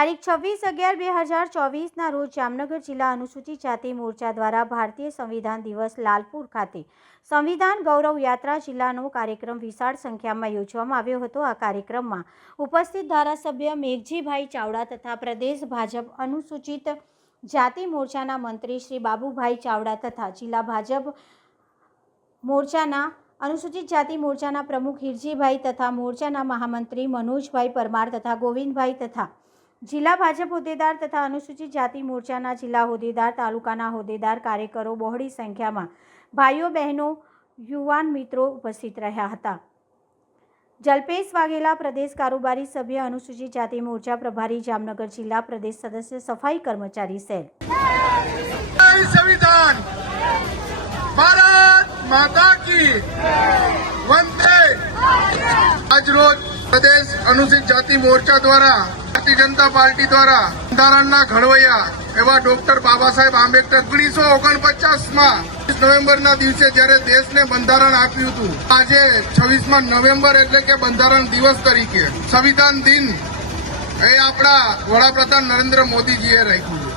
તારીખ 26/11/2024 રોજ જામનગર જિલ્લા અનુસૂચિત જાતિ મોરચા દ્વારા ભારતીય સંવિધાન દિવસ લાલપુર ખાતે સંવિધાન ગૌરવ યાત્રા જિલ્લાનો કાર્યક્રમ વિશાળ સંખ્યામાં યોજવામાં આવ્યો હતો। આ કાર્યક્રમમાં ઉપસ્થિત ધારાસભ્ય મેઘજીભાઈ ચાવડા તથા પ્રદેશ ભાજપ અનુસૂચિત જાતિ મોરચાના મંત્રી શ્રી બાબુભાઈ ચાવડા તથા જિલ્લા ભાજપ મોરચાના અનુસૂચિત જાતિ મોરચાના પ્રમુખ હિરજીભાઈ તથા મોરચાના મહામંત્રી મનોજભાઈ પરમાર તથા ગોવિંદભાઈ તથા જિલ્લા ભાજપ હોદ્દેદાર તથા અનુસૂચિત જાતિ મોરચાના જિલ્લા હોદ્દેદાર, તાલુકાના હોદ્દેદાર, કાર્યકરો બહોળી સંખ્યામાં ભાઈઓ બહેનો, યુવાન મિત્રો ઉપસ્થિત રહ્યા હતા। જલ્પેશ વાઘેલા, પ્રદેશ કારોબારી સભ્ય, અનુસૂચિત જાતિ મોરચા પ્રભારી, જામનગર જિલ્લા પ્રદેશ સદસ્ય, સફાઈ કર્મચારી સેલ। संविधान भारत माता की वंदे। आज रोज प्रदेश अनुसूचित जाति मोर्चा द्वारा भारतीय जनता पार्टी द्वारा બંધારણના ઘડવૈયા એવા ડોક્ટર બાબા સાહેબ આંબેડકર 1949માં 26 નવેમ્બરના દિવસે જ્યારે દેશને બંધારણ આપ્યું હતું, આજે 26 નવેમ્બર એટલે કે બંધારણ દિવસ તરીકે સંવિધાન દિન એ આપણા વડાપ્રધાન નરેન્દ્ર મોદીજીએ રાખ્યું છે।